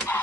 Yeah.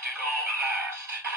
Tactical Blast.